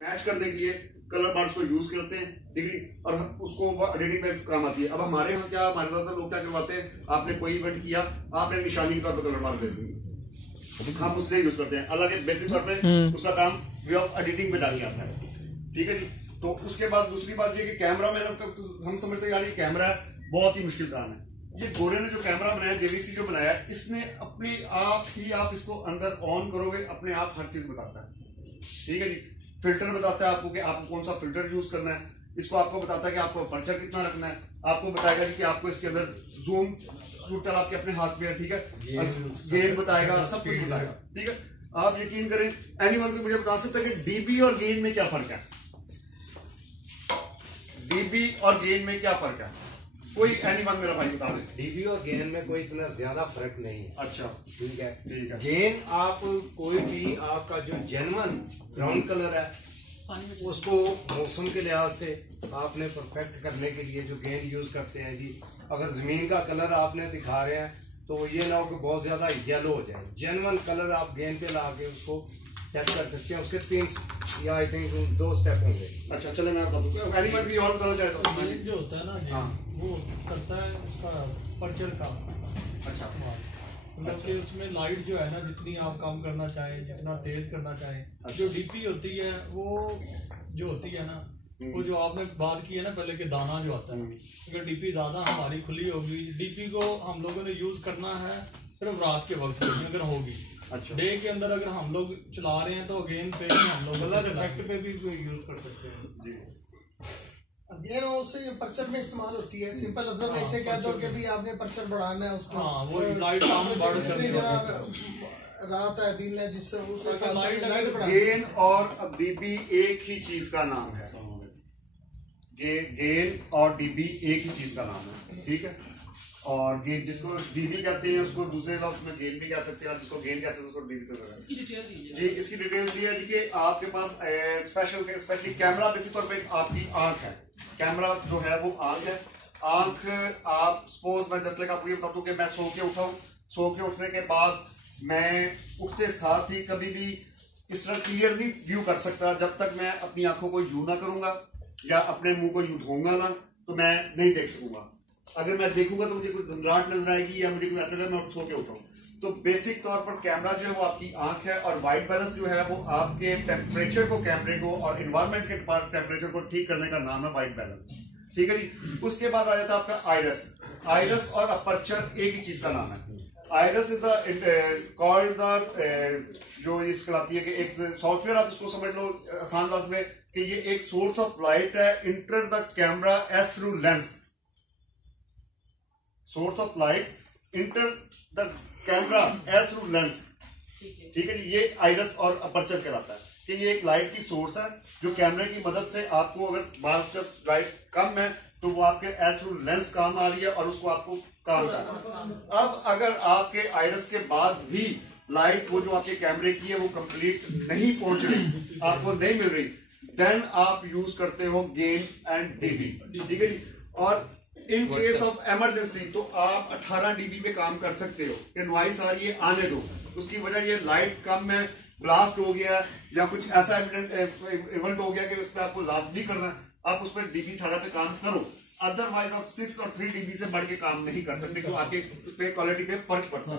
Match करने के लिए कलर बार्स को यूज करते हैं, ठीक है, और उसको एडिटिंग में काम आती है। अब हमारे यहाँ क्या, हमारे ज्यादातर लोग क्या करवाते हैं, आपने कोई इवेंट किया, आपने निशानी के तौर पर कलर बार दे दी, हम उससे यूज करते हैं। अलग एक बेसिक तौर पे उसका काम वे ऑफ एडिटिंग में डाल आता है, ठीक है जी। तो उसके बाद दूसरी बात ये कि कैमरा मैन, हम समझते हैं यार ये कैमरा बहुत ही मुश्किल काम है। ये गोरे ने जो कैमरा बनाया, जेवीसी जो बनाया, इसने अपने आप ही, आप इसको अंदर ऑन करोगे अपने आप हर चीज बताता है, ठीक है जी। फिल्टर बताता है आपको कि आपको कौन सा फिल्टर यूज करना है, इसको आपको बताता है कि आपको अपर्चर कितना रखना है, आपको बताएगा कि आपको इसके अंदर जूम टोटल आपके अपने हाथ में है, ठीक है, गेन बताएगा, सब कुछ बताएगा, ठीक है। आप यकीन करें, एनीवन को मुझे बता सकता है कि डीबी और गेन में क्या फर्क है? डीबी और गेन में क्या फर्क है? कोई एनीवन मेरा भाई बता दे। डीबी और गेन में कोई इतना ज्यादा फर्क नहीं है। अच्छा, ठीक है, ठीक है। गेन आप कोई भी आपका जो जेन्युइन ब्राउन कलर है उसको मौसम के लिहाज से आपने परफेक्ट करने के लिए जो गेन यूज करते हैं जी। अगर जमीन का कलर आपने दिखा रहे हैं तो ये ना हो कि बहुत ज्यादा येलो हो जाए, जेन्युइन कलर आप गेन पे ला के उसको सेट कर सकते हैं। उसके 3 या आई थिंक 2 स्टेप होंगे। अच्छा, चले मैं बता दूं, एनीवन भी और बताना चाहे तो गेन जो होता है ना, गेन वो करता है उसका पर्चर का। अच्छा, मतलब कि उसमें लाइट जो है ना, जितनी आप कम करना चाहें, जितना तेज करना चाहें, जो डीपी होती है वो जो होती है ना, वो जो आपने बात की है ना पहले के दाना जो आता है, अगर डीपी ज्यादा हमारी खुली होगी, डीपी को हम लोगों ने यूज करना है सिर्फ रात के वक्त में अगर होगी। अच्छा, डे के अंदर अगर हम लोग चला रहे हैं तो गेन पे हम लोग इफेक्ट पे भी यूज कर सकते हैं जी। गेन उससे पर्चर में इस्तेमाल होती है। सिंपल लफ्ज़ों में ऐसे कह दो कि भी आपने पर्चर बढ़ाना है उसको, हाँ, वो लाइट काम बढ़ करके रात है दिन है जिससे उसको लाइट बढ़ा। गेन और डीबी एक ही चीज का नाम है। गेन और डीबी एक ही चीज का नाम है, ठीक है। और गेन जिसको डीबी कहते हैं उसको दूसरे लफ्ज में गेन भी कह सकते हैं, और जिसको गेन कह सकते हैं उसको डीबी भी कह सकते हैं जी। इसकी डिटेल्स ये है कि आपके पास स्पेशली कैमरा बेसिक तौर पे आपकी आंख है। कैमरा जो है वो आंख है। आंख आप सपोज मैं जैसे आपको ये बता दूं कि मैं सो के उठाऊं, सो के उठने के बाद मैं उठते साथ ही कभी भी इस तरह क्लियरली व्यू कर सकता जब तक मैं अपनी आंखों को यू ना करूंगा या अपने मुंह को यू धोऊंगा ना, तो मैं नहीं देख सकूंगा। अगर मैं देखूंगा तो मुझे कुछ धुंधलाहट नजर आएगी या मुझे कुछ ऐसा लगे मैं सो के उठाऊं। तो बेसिक तौर पर कैमरा जो है वो आपकी आंख है, और वाइट बैलेंस जो है वो आपके टेम्परेचर को, कैमरे को और इन्वायरमेंट के टेम्परेचर को ठीक करने का नाम है वाइट बैलेंस, ठीक है जी। उसके बाद आ जाता है आपका आइरस। आइरस और अपर्चर एक ही चीज का नाम है। आइरस इज कॉल्ड द जो ये कहलाती है कि एक सॉफ्टवेयर, आप इसको समझ लो आसान लफ्ज में कि ये एक सोर्स ऑफ लाइट है enter the camera as through lens. Source of light enter the camera as through lens, ठीक है जी। ये आइरस और अपर्चर कहलाता है कि ये एक लाइट की सोर्स है जो कैमरे की मदद से आपको, अगर बात जब लाइट कम है तो वो आपके एज थ्रू लेंस काम आ रही है और उसको आपको काम करना है। अब अगर आपके आइरस के बाद भी लाइट वो जो आपके कैमरे की है वो कंप्लीट नहीं पहुंच रही, आपको नहीं मिल रही, देन आप यूज करते हो गेन एंड डीबी, ठीक है जी। और इन केस ऑफ इमरजेंसी तो आप 18 डीबी पे काम कर सकते हो कि नॉइस आ रही है आने दो, उसकी वजह ये लाइट कम है, ब्लास्ट हो गया या कुछ ऐसा इवेंट हो गया कि उस पर आपको लाजमी करना है, आप उस पर डीबी 18 पे काम करो। अदरवाइज आप 6 और 3 डीबी से बढ़ के काम नहीं कर सकते, क्योंकि आपके उस पर क्वालिटी पे फर्क पड़ता है।